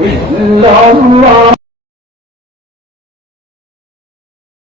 ইল্লাল্লাহ